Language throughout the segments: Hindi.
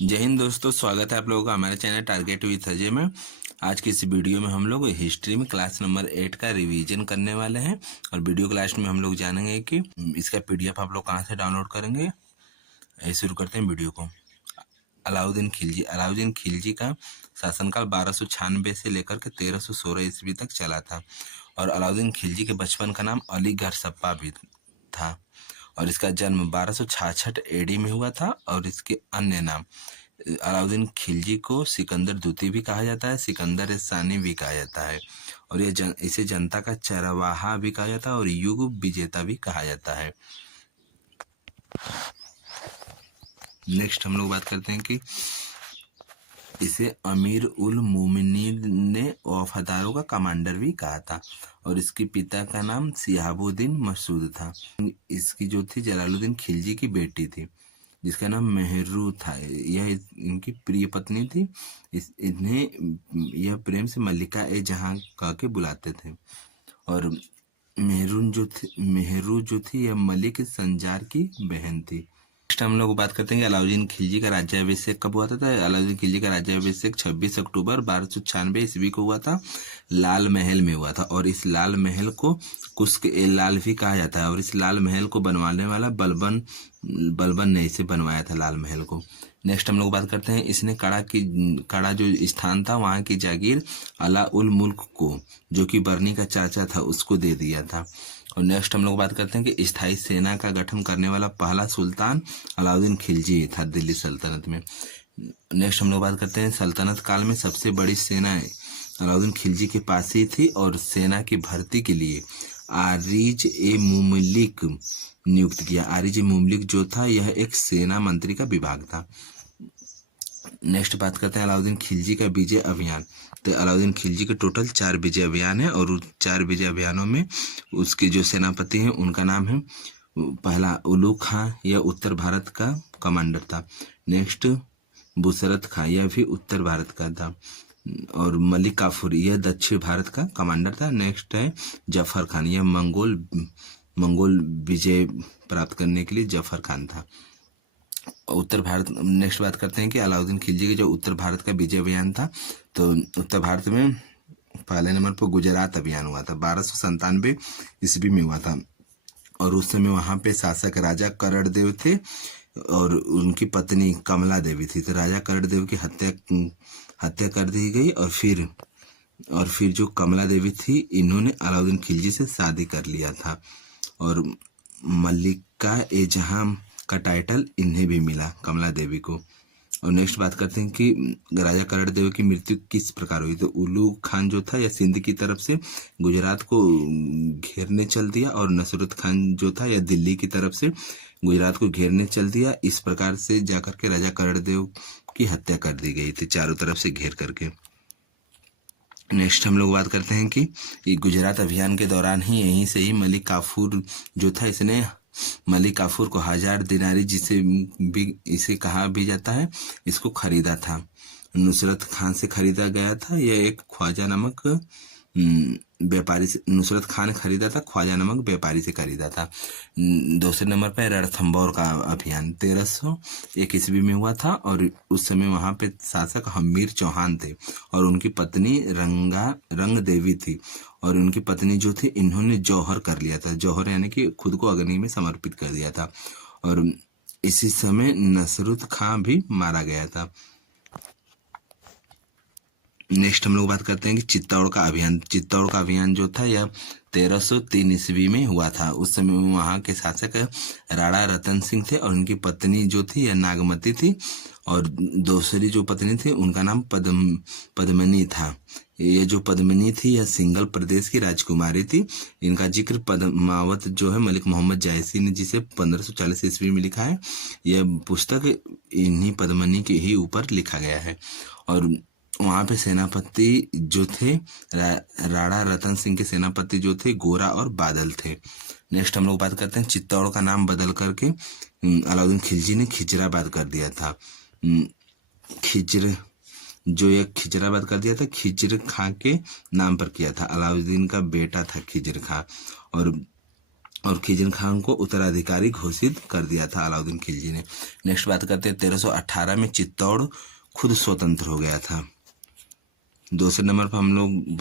जय हिंद दोस्तों, स्वागत है आप लोगों का हमारे चैनल टारगेट विथ अजय में। आज की इस वीडियो में हम लोग हिस्ट्री में क्लास नंबर 8 का रिवीजन करने वाले हैं और वीडियो क्लास में हम लोग जानेंगे कि इसका पीडीएफ आप लोग कहाँ से डाउनलोड करेंगे। शुरू करते हैं वीडियो को। अलाउद्दीन खिलजी का शासनकाल 1296 से लेकर के 1316 ईस्वी तक चला था और अलाउद्दीन खिलजी के बचपन का नाम अलीगढ़ सप्पा भी था और इसका जन्म 1266 एडी में हुआ था और इसके अन्य नाम अलाउद्दीन खिलजी को सिकंदर द्वितीय भी कहा जाता है, सिकंदर सानी भी कहा जाता है और इसे जनता का चरवाहा भी कहा जाता है और युग विजेता भी कहा जाता है। नेक्स्ट हम लोग बात करते हैं कि इसे अमीर उल मोमिनीन ने वफादारों का कमांडर भी कहा था और इसके पिता का नाम शिहाबुद्दीन मसूद था। इसकी जो थी जलालुद्दीन खिलजी की बेटी थी जिसका नाम मेहरू था। यह इनकी प्रिय पत्नी थी। इन्हें यह प्रेम से मल्लिका ए जहां कह के बुलाते थे और मेहरू जो थी यह मलिक संजार की बहन थी। नेक्स्ट हम लोग बात करते हैं कि अलाउद्दीन खिलजी का राज्याभिषेक कब हुआ था। अलाउद्दीन खिलजी का राज्याभिषेक 26 अक्टूबर 1296 ईस्वी को हुआ था। लाल महल में हुआ था और इस लाल महल को कुस्क ए लाल भी कहा जाता है और इस लाल महल को बनवाने वाला बलबन ने इसे बनवाया था लाल महल को। नेक्स्ट हम लोग बात करते हैं इसने कड़ा जो स्थान था वहाँ की जागीर अला उल मुल्क को, जो कि बरनी का चाचा था, उसको दे दिया था। और नेक्स्ट हम लोग बात करते हैं कि स्थायी सेना का गठन करने वाला पहला सुल्तान अलाउद्दीन खिलजी था दिल्ली सल्तनत में। नेक्स्ट हम लोग बात करते हैं सल्तनत काल में सबसे बड़ी सेना अलाउद्दीन खिलजी के पास ही थी और सेना की भर्ती के लिए आरिज ए मुमलिक नियुक्त किया। आरिज ए मुमलिक जो था यह एक सेना मंत्री का विभाग था। नेक्स्ट बात करते हैं अलाउद्दीन खिलजी का विजय अभियान। तो अलाउद्दीन खिलजी के टोटल 4 विजय अभियान है और 4 विजय अभियानों में उसके जो सेनापति हैं उनका नाम है पहला उलू खां, यह उत्तर भारत का कमांडर था। नेक्स्ट बुसरत खां, यह भी उत्तर भारत का था और मलिक काफूर यह दक्षिण भारत का कमांडर था। नेक्स्ट है जफर खान, यह मंगोल विजय प्राप्त करने के लिए जफर खान था उत्तर भारत। नेक्स्ट बात करते हैं कि अलाउद्दीन खिलजी के जो उत्तर भारत का विजय अभियान था, तो उत्तर भारत में पहले नंबर पर गुजरात अभियान हुआ था 1297 ईस्वी में हुआ था और उस समय वहाँ पे शासक राजा करणदेव थे और उनकी पत्नी कमला देवी थी। तो राजा करणदेव की हत्या कर दी गई और फिर जो कमला देवी थी इन्होंने अलाउद्दीन खिलजी से शादी कर लिया था और मल्लिका ए जहां का टाइटल इन्हें भी मिला, कमला देवी को। और नेक्स्ट बात करते हैं कि राजा करणदेव की मृत्यु किस प्रकार हुई। तो उलू खान जो था यह सिंध की तरफ से गुजरात को घेरने चल दिया और नसरुत खान जो था यह दिल्ली की तरफ से गुजरात को घेरने चल दिया। इस प्रकार से जाकर के राजा करणदेव की हत्या कर दी गई थी चारों तरफ से घेर करके। नेक्स्ट हम लोग बात करते हैं कि गुजरात अभियान के दौरान ही यहीं से ही मलिक काफूर जो था इसने मलिक काफूर को 1000 दिनारी इसे कहा भी जाता है, इसको खरीदा था। नुसरत खान से खरीदा गया था। यह एक ख्वाजा नामक व्यापारी से नुसरत खान खरीदा था, ख्वाजा नामक व्यापारी से खरीदा था। दूसरे नंबर पर रणथंभौर का अभियान 1301 ईस्वी में हुआ था और उस समय वहाँ पे शासक हमीर चौहान थे और उनकी पत्नी रंग देवी थी और उनकी पत्नी जो थी इन्होंने जौहर कर लिया था। जौहर यानी कि खुद को अग्नि में समर्पित कर दिया था और इसी समय नसरुत खां भी मारा गया था। नेक्स्ट हम लोग बात करते हैं कि चित्तौड़ का अभियान जो था यह 1303 ईस्वी में हुआ था। उस समय वहाँ के शासक राणा रतन सिंह थे और उनकी पत्नी जो थी यह नागमती थी और दूसरी जो पत्नी थी उनका नाम पद्मिनी था। यह जो पद्मिनी थी यह सिंघल प्रदेश की राजकुमारी थी। इनका जिक्र पद्मावत जो है मलिक मोहम्मद जायसी ने जिसे 1540 ईस्वी में लिखा है। यह पुस्तक इन्हीं पद्मिनी के ही ऊपर लिखा गया है और वहाँ पे सेनापति जो थे राणा रतन सिंह के सेनापति जो थे गोरा और बादल थे। नेक्स्ट हम लोग बात करते हैं चित्तौड़ का नाम बदल करके अलाउद्दीन खिलजी ने खिजराबाद कर दिया था। खिजराबाद कर दिया था, खिजर खां के नाम पर किया था। अलाउद्दीन का बेटा था खिजर खां और खिजन खान को उत्तराधिकारी घोषित कर दिया था अलाउद्दीन खिलजी ने। नेक्स्ट बात करते हैं 1318 में चित्तौड़ खुद स्वतंत्र हो गया था। दूसरे नंबर पर हम लोग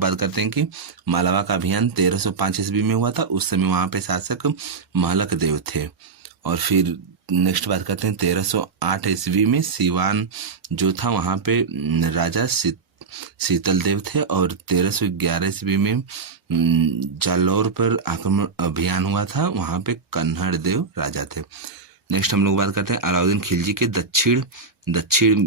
बात करते हैं कि मालवा का अभियान 1305 ईस्वी में हुआ था। उस समय वहाँ पे शासक महलक देव थे। और फिर नेक्स्ट बात करते हैं 1308 ईस्वी में सिवान जो था वहाँ पे राजा शीतल देव थे। और 1311 ईस्वी में जालौर पर आक्रमण अभियान हुआ था, वहाँ पे कन्हड़ देव राजा थे। नेक्स्ट हम लोग बात करते हैं अलाउद्दीन खिलजी के दक्षिण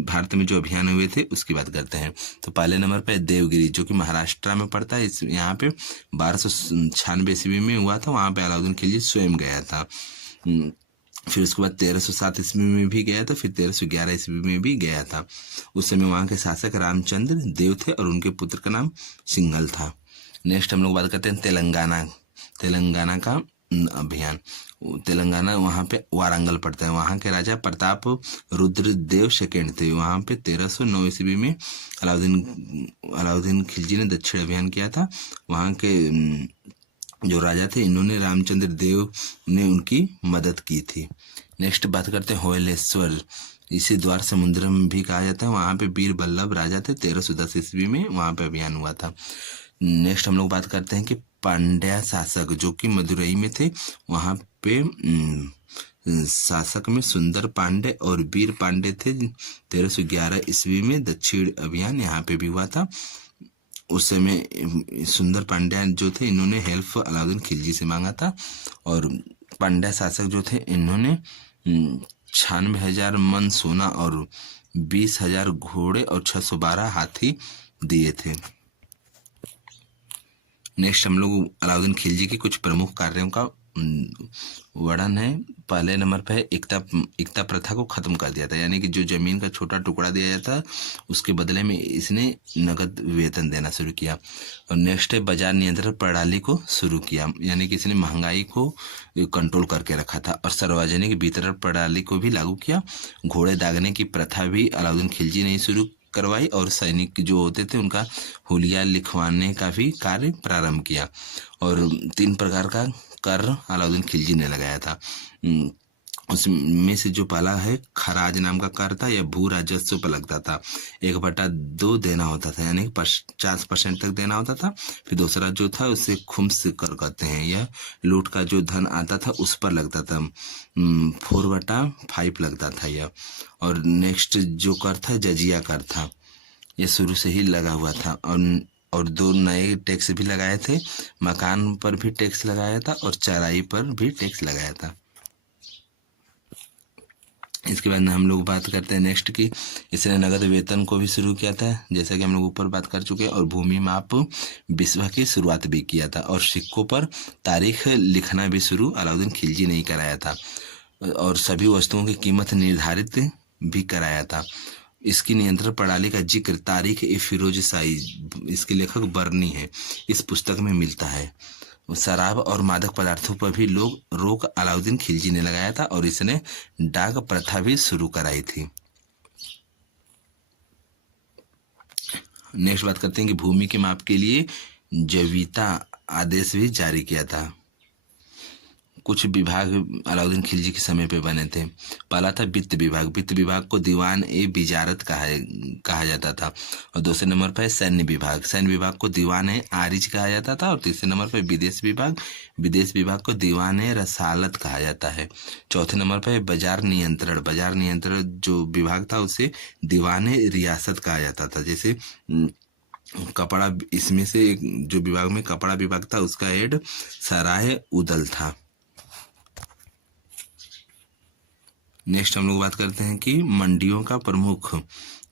भारत में जो अभियान हुए थे उसकी बात करते हैं। तो पहले नंबर पे देवगिरी जो कि महाराष्ट्र में पड़ता है, इस यहाँ पे 1296 ईस्वी में हुआ था, वहाँ पे अलाउद्दीन खिलजी स्वयं गया था। फिर उसके बाद 1307 ईस्वी में भी गया था, फिर 1311 ईस्वी में भी गया था। उस समय वहाँ के शासक रामचंद्र देव थे और उनके पुत्र का नाम सिंघल था। नेक्स्ट हम लोग बात करते हैं तेलंगाना का अभियान। तेलंगाना वहाँ पे वारंगल पड़ता है, वहाँ के राजा प्रताप रुद्र देव सेकेंड थे। वहाँ पे 1309 ईस्वी में अलाउद्दीन खिलजी ने दक्षिण अभियान किया था। वहाँ के जो राजा थे इन्होंने रामचंद्र देव ने उनकी मदद की थी। नेक्स्ट बात करते हैं होयलेश्वर, इसे द्वार समुद्रम भी कहा जाता है। वहाँ पे वीर बल्लभ राजा थे, 1310 ईस्वी में वहाँ पे अभियान हुआ था। नेक्स्ट हम लोग बात करते हैं कि पांड्या शासक जो कि मदुरई में थे, वहाँ पे शासक में सुंदर पांडे और वीर पांडे थे। 1311 ईस्वी में दक्षिण अभियान यहाँ पे भी हुआ था। उस समय सुंदर पांड्या जो थे इन्होंने हेल्प अलाउद्दीन खिलजी से मांगा था। और पांड्या शासक जो थे इन्होंने 96,000 मन सोना और 20,000 घोड़े और 612 हाथी दिए थे। नेक्स्ट हम लोग अलाउद्दीन खिलजी के कुछ प्रमुख कार्यों का वर्णन है। पहले नंबर पे एकता प्रथा को खत्म कर दिया था, यानी कि जो जमीन का छोटा टुकड़ा दिया जाता उसके बदले में इसने नगद वेतन देना शुरू किया। और नेक्स्ट है बाजार नियंत्रण प्रणाली को शुरू किया, यानी कि इसने महंगाई को कंट्रोल करके रखा था। और सार्वजनिक वितरण प्रणाली को भी लागू किया। घोड़े दागने की प्रथा भी अलाउद्दीन खिलजी ने शुरू करवाई। और सैनिक जो होते थे उनका हुलिया लिखवाने का भी कार्य प्रारंभ किया। और 3 प्रकार का कर अलाउद्दीन खिलजी ने लगाया था। उसमें से जो पहला है खराज नाम का कर था, यह भू राजस्व पर लगता था। 1/2 देना होता था, यानी 50% तक देना होता था। फिर दूसरा जो था उसे खुम्स कर कहते हैं, यह लूट का जो धन आता था उस पर लगता था। 4/5 लगता था यह। और नेक्स्ट जो कर था जजिया कर था, यह शुरू से ही लगा हुआ था। और 2 नए टैक्स भी लगाए थे, मकान पर भी टैक्स लगाया था और चराई पर भी टैक्स लगाया था। इसके बाद हम लोग बात करते हैं नेक्स्ट की इसने नगद वेतन को भी शुरू किया था, जैसा कि हम लोग ऊपर बात कर चुके हैं। और भूमि माप विश्व की शुरुआत भी किया था। और सिक्कों पर तारीख लिखना भी शुरू अलाउद्दीन खिलजी ने ही कराया था। और सभी वस्तुओं की कीमत निर्धारित भी कराया था। इसकी नियंत्रण प्रणाली का जिक्र तारीख ए फिरोज शाही, इसके लेखक बर्नी है, इस पुस्तक में मिलता है। शराब और मादक पदार्थों पर भी रोक अलाउद्दीन खिलजी ने लगाया था। और इसने डाक प्रथा भी शुरू कराई थी। नेक्स्ट बात करते हैं कि भूमि के माप के लिए जवीता आदेश भी जारी किया था। कुछ विभाग अलाउद्दीन खिलजी के समय पे बने थे। पहला था वित्त विभाग। वित्त विभाग को दीवान ए बिजारत कहा जाता था। और दूसरे नंबर पर सैन्य विभाग। सैन्य विभाग को दीवान ए आरिज कहा जाता था। और तीसरे नंबर पर विदेश विभाग। विदेश विभाग को दीवान ए रसालत कहा जाता है। चौथे नंबर पर बाजार नियंत्रण। बाजार नियंत्रण जो विभाग था उसे दीवान ए रियासत कहा जाता था। जैसे कपड़ा, इसमें से जो विभाग में कपड़ा विभाग था उसका हेड सराय उदल था। नेक्स्ट हम लोग बात करते हैं कि मंडियों का प्रमुख,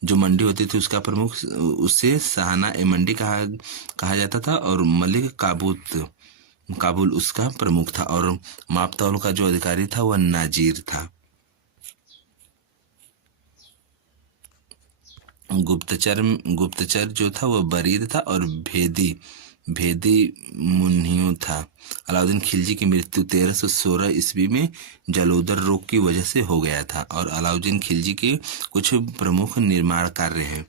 जो मंडी होती थी उसका प्रमुख, उससे शाहना ए मंडी कहा जाता था। और मलिक काबुल उसका प्रमुख था। और मापतौल का जो अधिकारी था वह नाजीर था। गुप्तचर जो था वह बरीद था। और भेदी मुन्नियों था। अलाउद्दीन खिलजी की मृत्यु 1316 ईस्वी में जलोदर रोग की वजह से हो गया था। और अलाउद्दीन खिलजी के कुछ प्रमुख निर्माण कार्य हैं।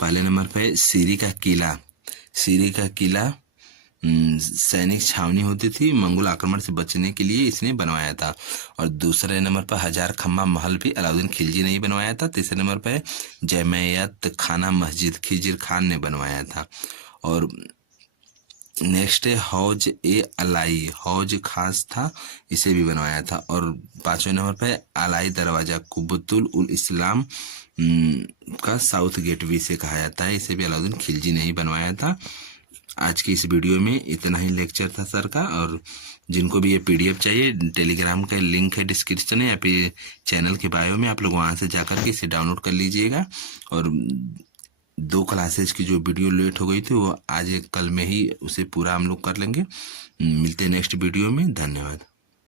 पहले नंबर पर सीरी का किला सैनिक छावनी होती थी, मंगोल आक्रमण से बचने के लिए इसने बनवाया था। और दूसरे नंबर पर हजार खम्मा महल भी अलाउद्दीन खिलजी ने ही बनवाया था। तीसरे नंबर पर जमैयत खाना मस्जिद खिजिर खान ने बनवाया था। और नेक्स्ट है हौज ए अलाई, हौज खास था, इसे भी बनवाया था। और पांचवें नंबर पे अलाई दरवाजा कुबतुल उल इस्लाम का साउथ गेट भी इसे कहा जाता है, इसे भी अलाउद्दीन खिलजी ने ही बनवाया था। आज की इस वीडियो में इतना ही लेक्चर था सर का। और जिनको भी ये पीडीएफ चाहिए, टेलीग्राम का लिंक है डिस्क्रिप्शन में या फिर चैनल के बायो में, आप लोग वहाँ से जाकर के इसे डाउनलोड कर लीजिएगा। और 2 क्लासेज की जो वीडियो लेट हो गई थी वो आज कल में ही उसे पूरा हम लोग कर लेंगे। मिलते हैं नेक्स्ट वीडियो में। धन्यवाद।